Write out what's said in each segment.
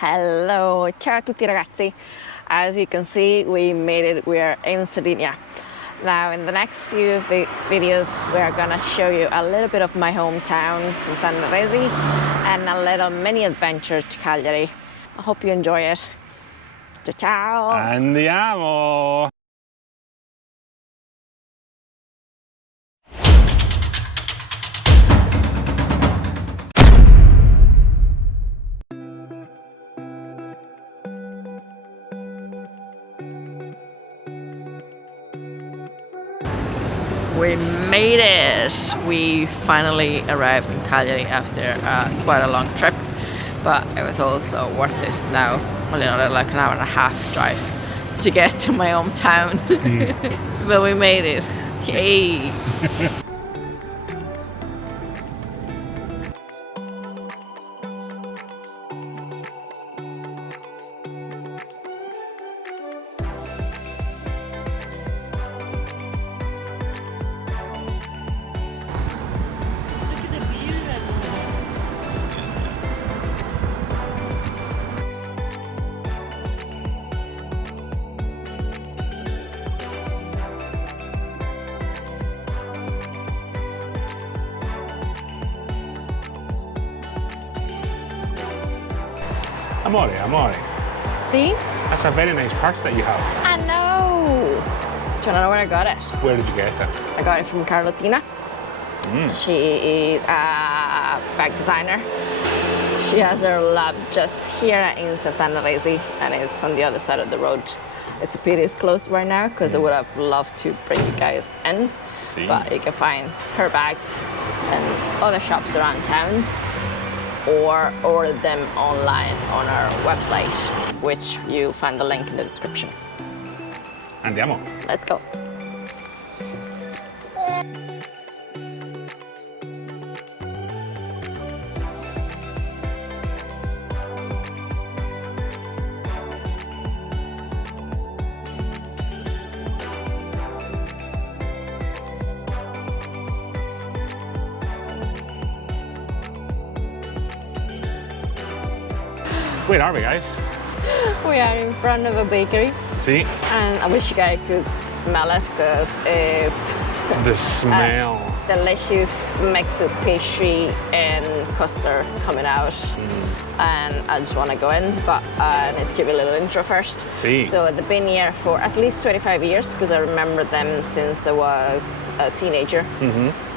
Hello, ciao a tutti ragazzi. As you can see, we made it. We are in Sardinia. Now, in the next few videos, we are gonna show you a little bit of my hometown, Sant'Anna Arresi, and a little mini adventure to Cagliari. I hope you enjoy it. Ciao, ciao. Andiamo! We made it! We finally arrived in Cagliari after quite a long trip, but it was also worth it now. Only another like an hour and a half drive to get to my hometown. But we made it. Yay! Amore, See? that's a very nice purse that you have. I know! Do you wanna know where I got it? Where did you get it? I got it from Carlotina. She is a bag designer. She has her lab just here in Sant'Anna Arresi, and it's on the other side of the road. It's a pity it's closed right now because I would have loved to bring you guys in. See. But you can find her bags and other shops around town, or order them online on our website, which you'll find the link in the description. Andiamo. Let's go. Where are we, guys? We are in front of a bakery. See? And I wish you guys could smell it because it's The smell. delicious mix of pastry and custard coming out. And I just want to go in, but I need to give you a little intro first. See. So they've been here for at least 25 years because I remember them since I was a teenager.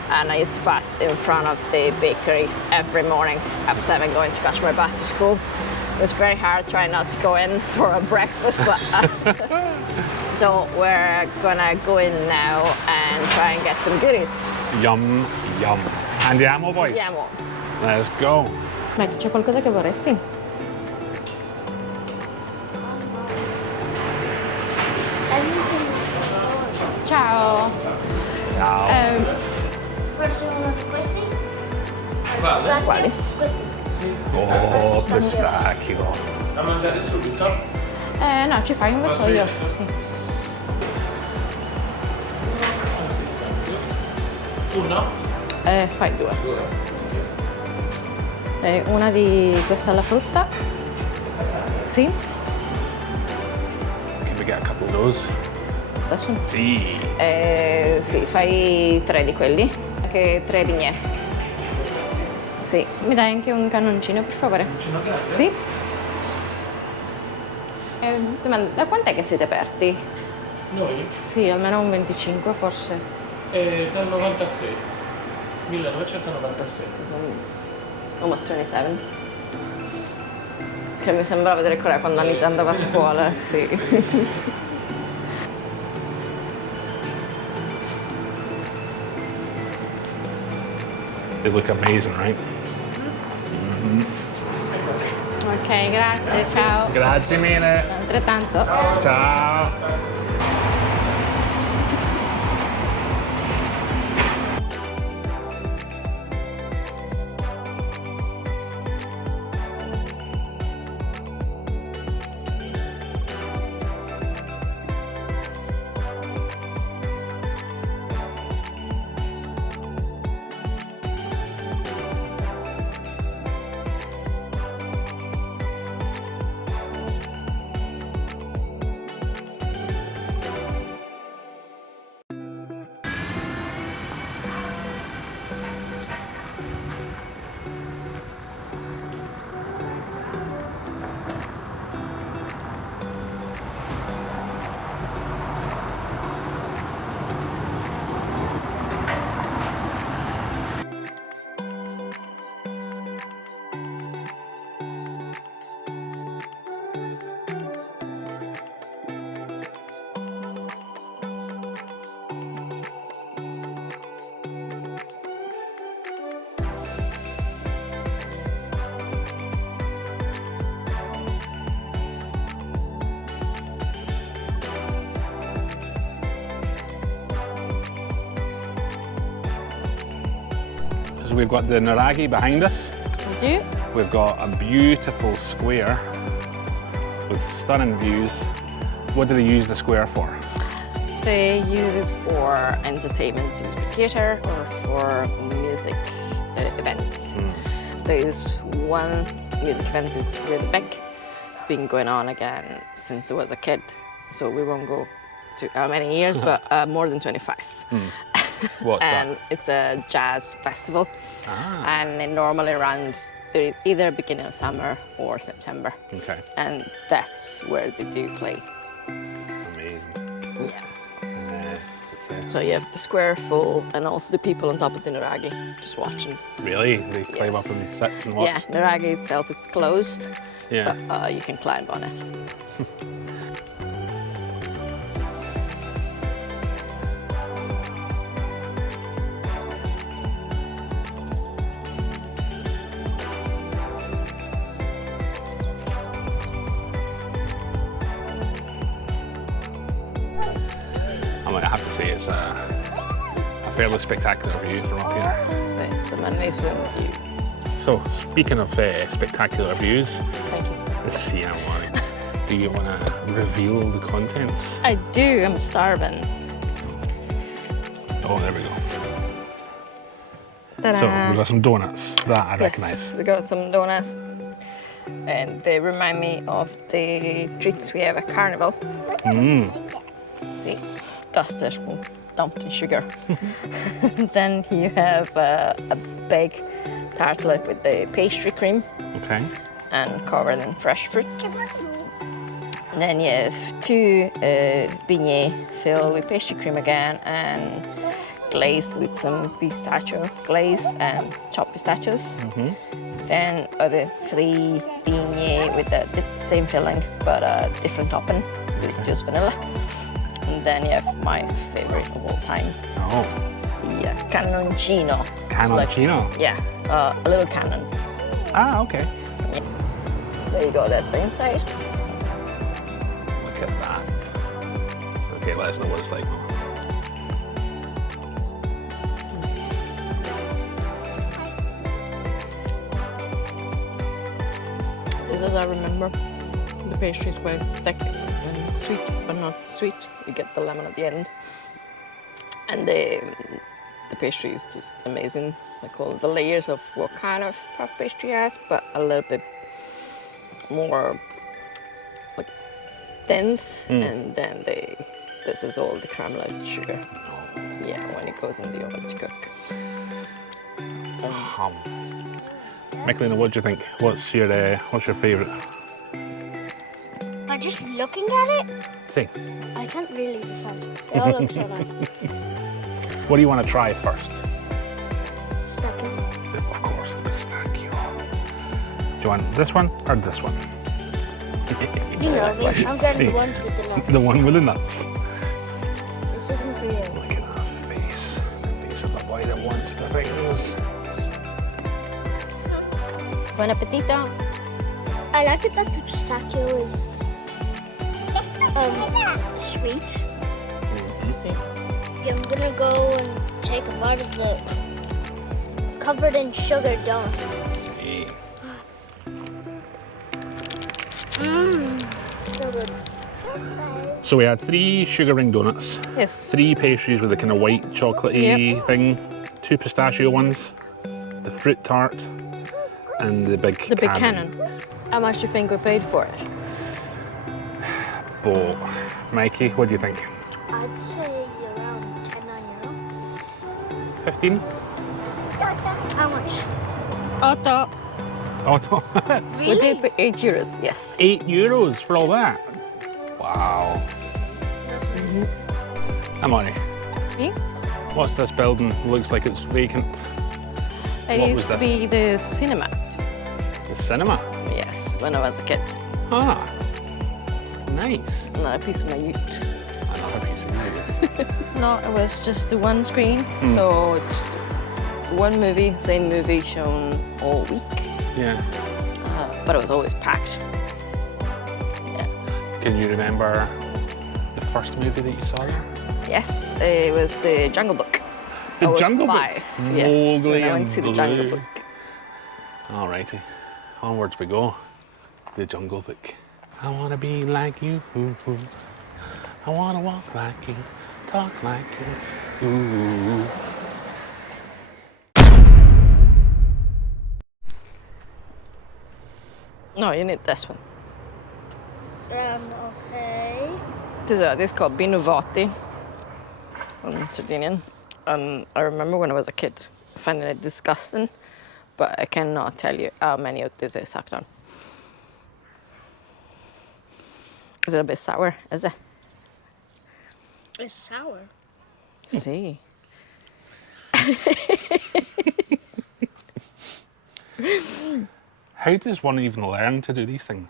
And I used to pass in front of the bakery every morning at 7 going to catch my bus to school. It was very hard trying not to go in for a breakfast, but so we're gonna go in now and try and get some goodies. Yum, yum. Andiamo, boys. Andiamo. Let's go. Ma c'è qualcosa che vorresti? Ciao. Ciao. Forse uno di questi? Quali? Questi. Oh, pistacchio. Da mangiare subito? No, ci fai un vassoio. Sì. Uno? Fai due. Una di questa alla frutta. Sì. Can we get a couple of those? This one. Sì. Sì, fai 3 di quelli. Anche 3 bignè. Sì. Mi dai anche un cannoncino, per favore? Sì. Domanda, da quant'è che siete aperti? Noi? Sì, almeno un 25 forse. Dal 96. 1996. Almost 27. Che mi sembra vedere ancora quando Anita andava a scuola, sì. They look amazing, right? Ok, grazie, ciao. Grazie mille. Altrettanto. Ciao. So we've got the Naragi behind us. Do you? We've got a beautiful square with stunning views. What do they use the square for? They use it for entertainment, use for theatre or for music events. There's one music event that's really big, been going on again since I was a kid. So we won't go to how many years, but more than 25. What's And that? it's a jazz festival. And it normally runs either beginning of summer or September. Okay. And that's where they do play. Amazing. Yeah. It's, So you have the square full and also the people on top of the Naragi just watching. really? They climb up Yes. and sit and watch? Yeah, Naragi itself, it's closed, Yeah. but you can climb on it. I might have to say it's a fairly spectacular view from up here. So it's a magnificent view. So, speaking of spectacular views, Thank you. let's see how long. Do you want to reveal the contents? I do, I'm starving. Oh, there we go. Ta-da. So, we've got some donuts that I Yes, recognise. we got some donuts and they remind me of the treats we have at Carnival. See, dusted, dumped in sugar. Then you have a big tartlet with the pastry cream Okay. and covered in fresh fruit. Then you have two beignets filled with pastry cream again and glazed with some pistachio glaze and chopped pistachios. Then other three beignets with the same filling but a different topping with just vanilla. And then you have my favorite of all time, Oh, the cannoncino. It's like- cannoncino. yeah, a little cannon. Ah, okay. There you go, that's the inside. Look at that. Okay, let us know what it's like. Just as I remember, the pastry is quite thick and sweet, but not sweet. You get the lemon at the end. And the pastry is just amazing. Like all the layers of what kind of puff pastry has, but a little bit more like dense. And then this is all the caramelized sugar. Yeah, when it goes in the oven to cook. Michelina, what do you think? What's your favourite? By just looking at it, See, I can't really decide. They all look so nice. what do you want to try first? Stacking. Of course, the pistachio. Do you want this one or this one? You know me. I'm getting the ones with the nuts. The one with the nuts. This isn't for you. Look at that face. The face of the boy that wants the things. Buon appetito! I like it that the pistachio is sweet. I'm gonna go and take a bite of the covered in sugar donut. See. So good. So we had 3 sugar ring donuts, Yes. 3 pastries with a kind of white chocolatey thing, 2 pistachio ones, the fruit tart, and the big The big cannon. How much do you think we paid for it? But Mikey, what do you think? I'd say around 10 euro. 15? How much? Otto. Oh, We did pay 8 euros, yes. €8 for all that? Wow. Come on, Me? what's this building? Looks like it's vacant. It What was used to this? be the cinema. The cinema? Yes, when I was a kid. Ah, nice. Another piece of my youth. Another piece of music. No, it was just the one screen. So it's one movie, same movie shown all week. Yeah. But it was always packed. Yeah. Can you remember the first movie that you saw there? Yes, it was the Jungle Book. The I was Jungle Book. 5. Yes, Mowgli when I went and to see the Jungle Blue. Book. Alrighty, onwards we go. The Jungle Book. I wanna be like you. I wanna walk like you, talk like you. Ooh. No, you need this one. Okay. Dessert is called binuvati in Sardinian. And I remember when I was a kid finding it disgusting, but I cannot tell you how many of this is sucked on. Is it a bit sour? Is it? It's sour. See. How does one even learn to do these things?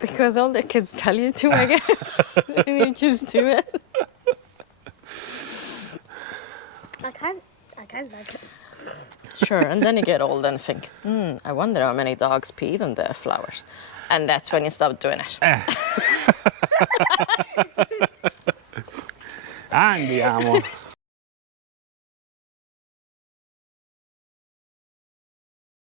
Because all the kids tell you to, I guess. And you just do it. I kind like it. Sure, and then you get old and think, I wonder how many dogs peed on the flowers. And that's when you stop doing it. Andiamo.